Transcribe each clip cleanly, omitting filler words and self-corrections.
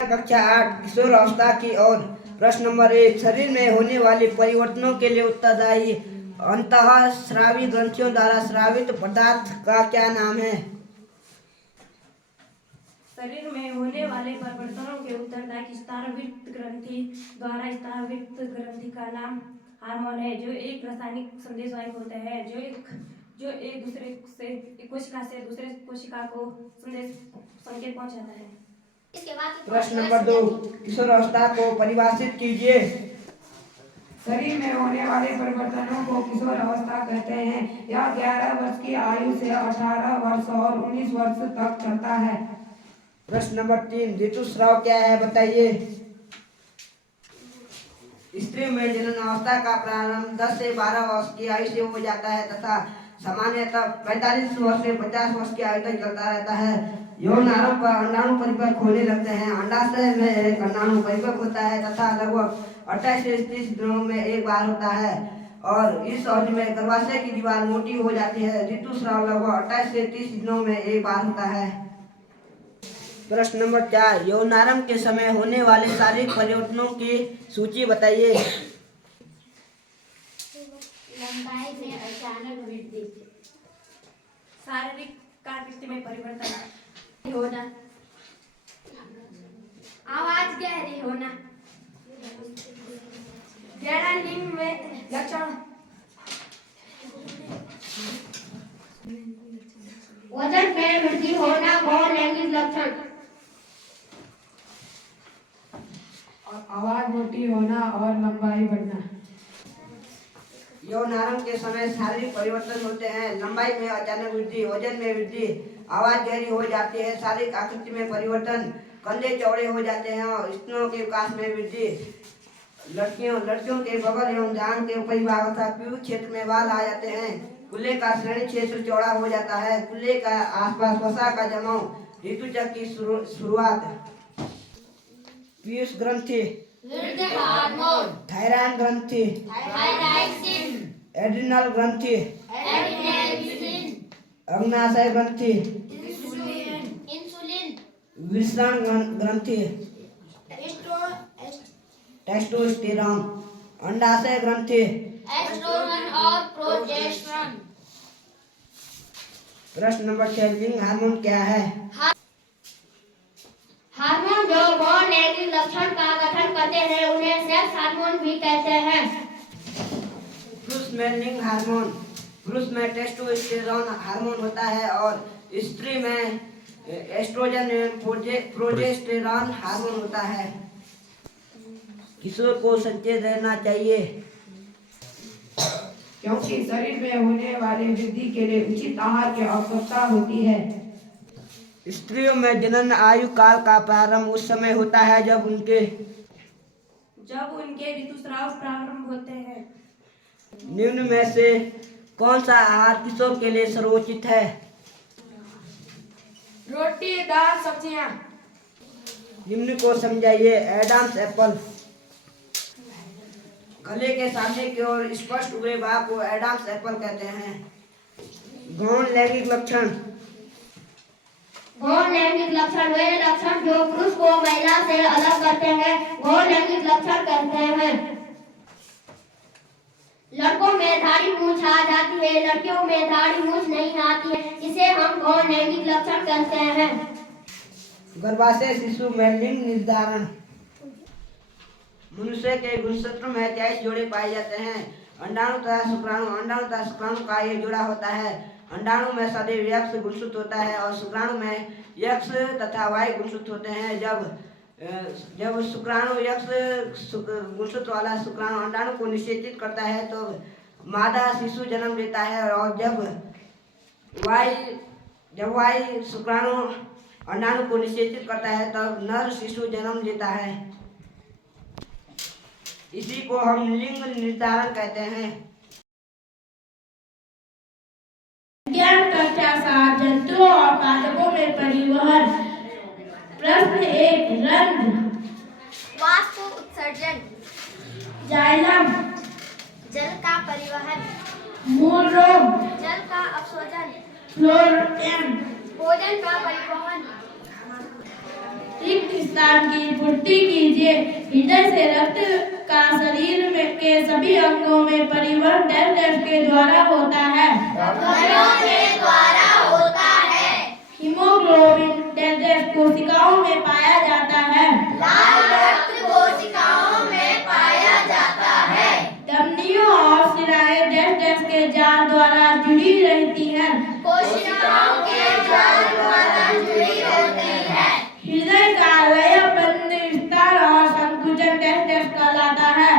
कक्षा 8 किशोर अवस्था की ओर। प्रश्न नंबर 1, शरीर में होने वाले परिवर्तनों के लिए उत्तरदायी अंतःस्रावी ग्रंथियों द्वारा स्रावित पदार्थ का क्या नाम है? शरीर में होने वाले परिवर्तनों के उत्तरदायी स्रावित ग्रंथि द्वारा स्रावित ग्रंथि का नाम हार्मोन है, जो एक रासायनिक संदेशवाहक होते हैं जो एक दूसरे से कोशिका से दूसरे कोशिका को संकेत पहुंचाता है। प्रश्न नंबर 2, किशोर अवस्था को परिभाषित कीजिए। शरीर में होने वाले परिवर्तनों को किशोर अवस्था कहते हैं। यह 11 वर्ष की आयु से 18 वर्ष और 19 वर्ष तक चलता है। प्रश्न नंबर 3, ऋतुस्राव क्या है बताइए। स्त्री में जनन अवस्था का प्रारंभ 10 से 12 वर्ष की आयु से हो जाता है तथा सामान्यतः 45 वर्ष से 50 वर्ष की आयु तक चलता रहता है। यौन आरंभ पर अंडाणु परिपक्व होने लगते हैं। अंडाशय में एक अंडाणु परिपक्व होता है तथा लगभग 28 से 30 दिनों में एक बार होता है और इस अवधि में गर्भाशय की दीवार मोटी हो जाती है। ऋतुस्राव लगभग 28 से 30 दिनों में एक बार होता है। प्रश्न नंबर 4, यौनारंभ के समय होने वाले शारीरिक परिवर्तनों की सूची बताइए। लंबाई में अचानक वृद्धि, शारीरिक कार्य में परिवर्तन होना, आवाज गहरी होना, गहरा लिंग में लक्षण, वजन में वृद्धि होना, गौण लैंगिक लक्षण, आवाज मोटी होना और लंबाई बढ़ना। यौनारंभ के समय शारीरिक परिवर्तन होते हैं। लंबाई में अचानक वृद्धि, वजन में वृद्धि, आवाज गहरी हो जाती है, शारीरिक आकृति में परिवर्तन, कंधे चौड़े हो जाते हैं और स्तनों के विकास में वृद्धि। लड़कियों के बगल एवं जांघ के ऊपरी भाग तथा पीठ क्षेत्र में बाल आ जाते हैं। कूल्हे का श्रेणी क्षेत्र चौड़ा हो जाता है। कूल्हे का आसपास वसा का जमाव, ऋतुचक्र की शुरुआत। पीयूष ग्रंथि, हार्मोन, थायराइड ग्रंथि, थायराइड, एड्रिनल ग्रंथि, एड्रेनालिन, अग्नाशय ग्रंथि, इंसुलिन, विसरण ग्रंथि, टेस्टोस्टेरोन, अंडाशय ग्रंथि। एस्ट्रोजन और प्रोजेस्टेरोन। प्रश्न नंबर 6, लिंग हार्मोन क्या है? हार्मोन जो गौण लैंगिक लक्षण का गठन करते हैं उन्हें सेक्स हार्मोन भी कहते हैं। पुरुष में लिंग हार्मोन, पुरुष में टेस्टोस्टेरोन हार्मोन होता है और स्त्री में एस्ट्रोजन प्रोजेस्टेरोन हार्मोन होता है। किशोर को संचय देना चाहिए क्योंकि शरीर में होने वाली वृद्धि के लिए उचित आहार की आवश्यकता होती है। स्त्रियों में जनन आयु काल का प्रारंभ उस समय होता है जब उनके ऋतुस्राव प्रारंभ होते हैं। निम्न में से कौन सा आहार किशोर के लिए सर्वोचित है? रोटी, दाल, सब्जियां। निम्न को समझाइए। एडम्स एप्पल, गले के सामने की ओर स्पष्ट उभरे भाग को एडम्स एप्पल कहते हैं। गौण लैंगिक लक्षण, गौण लैंगिक लक्षण वे लक्षण जो पुरुष को महिला से अलग करते हैं गौण लैंगिक लक्षण कहते हैं। लड़कों में दाढ़ी मूंछ आ जाती है, लड़कियों में दाढ़ी मूंछ नहीं आती है, इसे हम गौण लैंगिक लक्षण कहते हैं। गर्भाशय शिशु में लिंग निर्धारण, मनुष्य के गुणसूत्र में 23 जोड़े पाए जाते हैं। अंडाणु तथा शुक्राणु का ये जोड़ा होता है। अंडाणु में सदैव यक्ष गुणसूत्र होता है और शुक्राणु में यक्ष तथा वाई गुणसूत्र होते हैं। जब शुक्राणु यक्ष गुणसूत्र वाला शुक्राणु अंडाणु को निषेचित करता है तो मादा शिशु जन्म लेता है और जब वाई शुक्राणु अंडाणु को निषेचित करता है तब नर शिशु जन्म लेता है। इसी को हम लिंग निर्धारण कहते हैं। विज्ञान कक्षा 7 जंतुओं और पादपों में परिवहन। प्रश्न 1, रंध्र, वाष्प उत्सर्जन, जाइलम, जल का परिवहन, मूल रोग, जल का अपसोजन, फ्लोएम, भोजन का परिवहन, रिक्त स्थान की पूर्ति कीजिए। हृदय से रक्त का शरीर में के सभी अंगों में परिवहन डैश डैश के द्वारा होता है। हीमोग्लोबिन डैश डैश कोशिकाओं में पाया जाता है। धमनियों और शिराएं डैश डैश के जाल द्वारा जुड़ी रहती हैं। हृदय का लयबद्ध विस्तार और संकुचन डैश डैश कहलाता है।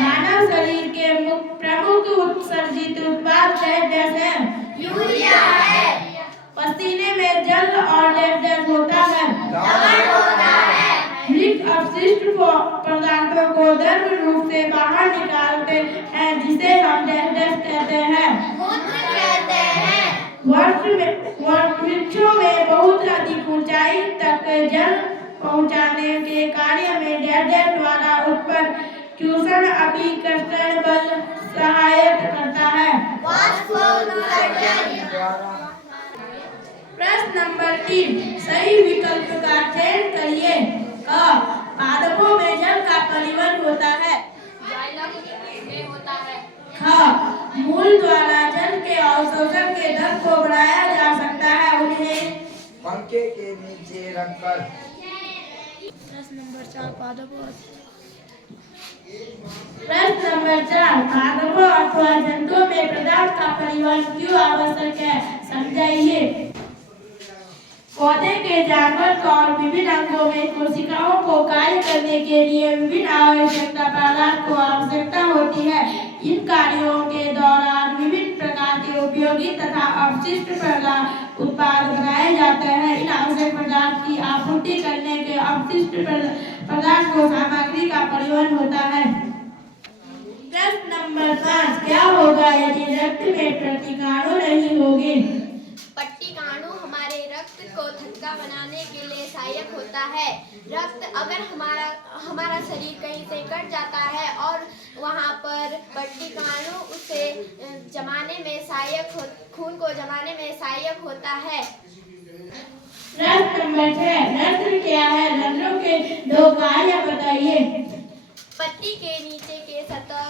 मानव शरीर के प्रमुख उत्सर्जित उत्पाद डैश डैश हैं। पसीने में जल और डैश डैश होता है। मृत अपशिष्ट पदार्थों को द्रव रूप से बाहर निकालते हैं, जिसे हम डैश डैश कहते हैं। वृक्षों में बहुत अधिक ऊंचाई तक जल पहुंचाने के कार्य में डैश डैश द्वारा उत्पन्न चूषण अभिकर्षण बल सहायता करता है। प्रश्न नंबर 3, सही विकल्प का चयन करिए। क, पादपों में जल का परिवहन होता है। ख, मूल द्वारा जल के अवशोषण के दर को बढ़ाया जा सकता है। उन्हें पंखे के नीचे रखकर। प्रश्न नंबर 4, पादपों अथवा जंतुओं में पदार्थ का परिवहन क्यों आवश्यक है, समझाइए। पौधे के जानवर और विभिन्न अंगों में कोशिकाओं को कार्य करने के लिए विभिन्न आवश्यकता पदार्थ को आवश्यकता होती है। इन कार्यों के दौरान विभिन्न प्रकार के उपयोगी तथा अपशिष्ट उत्पाद बनाए जाते हैं। इन आवश्यक पदार्थ की आपूर्ति करने के अपशिष्ट पदार्थ को सामग्री का परिवहन होता है। प्रश्न नंबर 5, क्या होगा यदि रक्त में प्रतिकाणु नहीं होंगे? पट्टिकाणु हमारे रक्त को थक्का बनाने के लिए सहायक होता है। रक्त अगर हमारा शरीर कहीं से कट जाता है और वहाँ पर पट्टिकाणु उसे जमाने में सहायक खून को जमाने में सहायक होता है। प्रश्न नंबर 6, रंध्र क्या है? रंध्रों के 2 कार्य बताइए। पत्ती के नीचे के सतह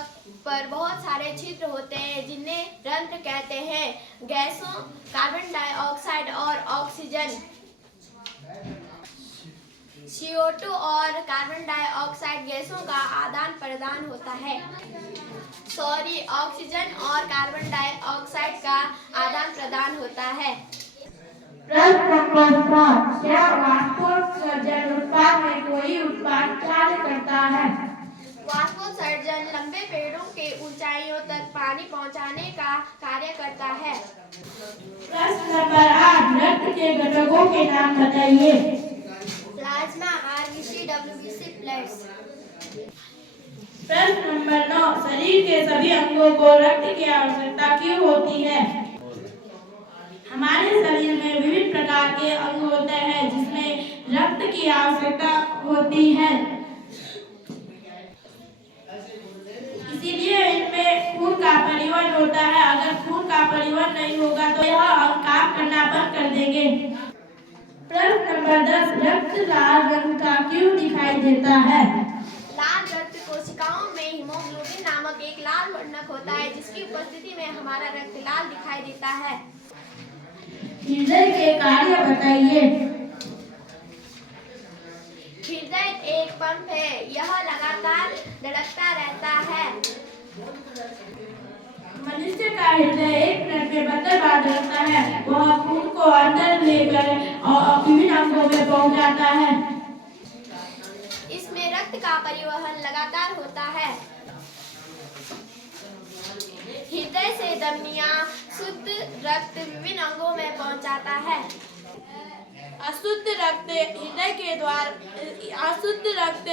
पर बहुत सारे छिद्र होते हैं, जिन्हें रंध्र कहते हैं। गैसों कार्बन डाइऑक्साइड और ऑक्सीजन CO2 और कार्बन डाइऑक्साइड गैसों का आदान प्रदान होता है। ऑक्सीजन और कार्बन डाइऑक्साइड का आदान प्रदान होता है। प्रश्न नंबर 7, क्या वाष्पोत्सर्जन उत्पाद में कोई उत्पाद कार्य करता है? वाष्पोत्सर्जन लंबे पेड़ों के ऊंचाइयों तक पानी पहुंचाने का कार्य करता है। प्रश्न नंबर 8, रक्त के घटकों के नाम बताइए। Plasma, RBC, WBC, plates. प्रश्न नंबर 9, शरीर के सभी अंगों को रक्त की आवश्यकता क्यों होती है? हमारे शरीर में विभिन्न प्रकार के अंग होते हैं, जिसमें रक्त की आवश्यकता होती है। इसीलिए इनमें खून का परिवहन होता है। अगर खून का परिवहन नहीं होगा तो यह अंग काम करना बंद कर देंगे। प्रश्न नंबर 10, रक्त लाल रंग का क्यों दिखाई देता है? लाल रक्त कोशिकाओं में हीमोग्लोबिन नामक एक लाल वर्णक होता है, जिसकी उपस्थिति में हमारा रक्त लाल दिखाई देता है। हृदय के कार्य बताइए। हृदय एक पंप है, यह लगातार धड़कता रहता है। मनुष्य का हृदय 1 मिनट में 72 बार धड़कता है। वह खून को अंदर लेकर और विभिन्न अंगों में पहुंचाता है। इसमें रक्त का परिवहन लगातार होता है। हृदय से धमनियां शुद्ध रक्त विभिन्न अंगों में पहुंचाता है। अशुद्ध रक्त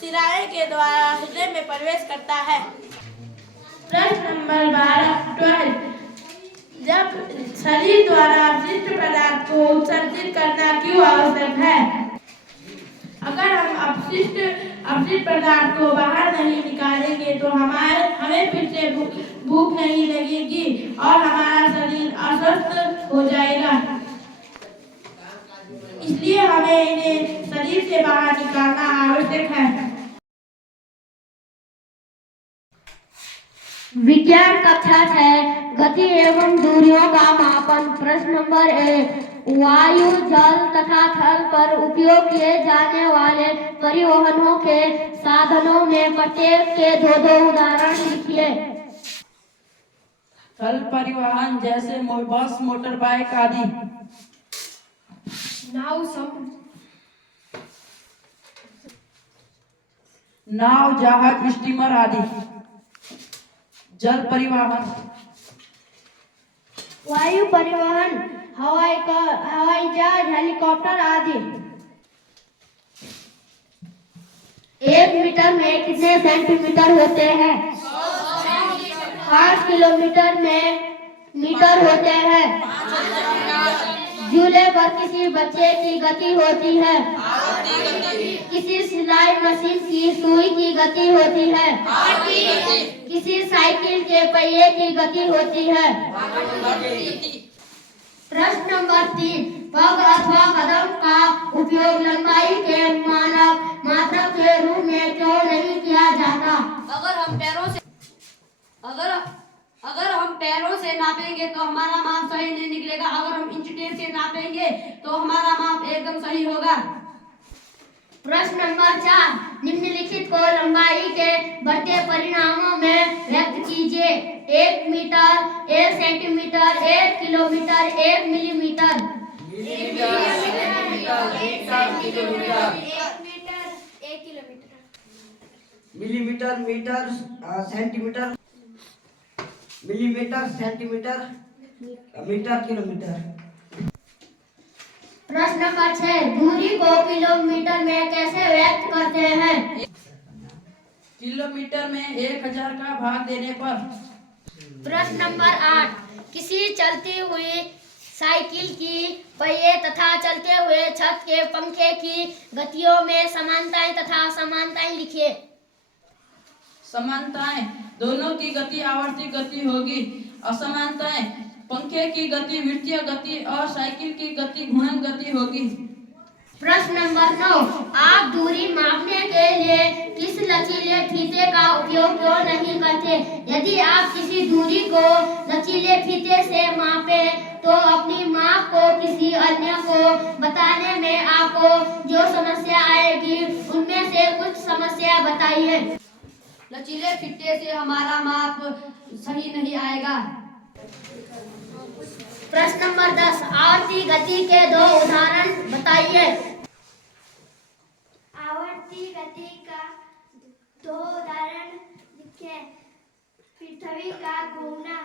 शिराएं के द्वारा हृदय में प्रवेश करता है। प्रश्न नंबर 12, जब शरीर द्वारा अपशिष्ट पदार्थ को उत्सर्जित करना क्यों आवश्यक है? अगर हम अपशिष्ट पदार्थ को बाहर नहीं निकालेंगे तो हमें फिर से भूख नहीं लगेगी और हमारा शरीर अस्वस्थ हो जाएगा। इसलिए हमें इन्हें शरीर से बाहर निकालना आवश्यक है। विज्ञान कक्षा 6 गति एवं दूरियों का मापन। प्रश्न नंबर 1, वायु, जल तथा थल पर उपयोग किए जाने वाले परिवहनों के साधनों में प्रत्येक के दो उदाहरण लिखिए। थल परिवहन जैसे बस, मोटर बाइक आदि। नाव, जहाज, स्टीमर आदि। जल परिवहन वायु परिवहन, हवाई जहाज, हेलीकॉप्टर आदि। 1 मीटर में कितने सेंटीमीटर होते हैं? 5 किलोमीटर में मीटर होते हैं। झूले पर किसी बच्चे की गति होती है? किसी सिलाई मशीन की सुई की गति होती है? किसी साइकिल के पहिए की गति होती है? प्रश्न नंबर 3, पग अथवा कदम का उपयोग लंबाई के मानक मात्रक के रूप में क्यों नहीं किया जाता? अगर हम पैरों से नापेंगे तो हमारा माप सही नहीं निकलेगा। अगर हम इंच टेप से नापेंगे तो हमारा माप एकदम सही होगा। प्रश्न नंबर 4, निम्नलिखित को लंबाई के बढ़ते परिणामों में व्यक्त कीजिए। 1 metre, 1 centimetre, 1 kilometre, 1 millimetre. Millimetre, metre, centimetre, millimetre, centimetre, metre, kilometre. प्रश्न नंबर 6, दूरी को किलोमीटर में कैसे व्यक्त करते हैं? किलोमीटर में 1000 का भाग देने पर। प्रश्न नंबर 8, किसी चलती हुई साइकिल की पहिए तथा चलते हुए छत के पंखे की गतियों में समानताएं तथा असमानताएं लिखिए। समानताएं, दोनों की गति आवर्ती गति होगी। असमानताएं, पंखे की गति वृत्तीय गति और साइकिल की गति घूर्णन गति होगी। प्रश्न नंबर 9, आप दूरी मापने के लिए किस लचीले फीते का उपयोग क्यों नहीं करते? यदि आप किसी दूरी को लचीले फीते से मापें तो अपनी माप को किसी अन्य को बताने में आपको जो समस्या आएगी उनमें से कुछ समस्या बताइए। लचीले फीते से हमारा माप सही नहीं आएगा। प्रश्न नंबर 10, आवर्ती गति के 2 उदाहरण बताइए। आवर्ती गति का 2 उदाहरण लिखें। पृथ्वी का घूमना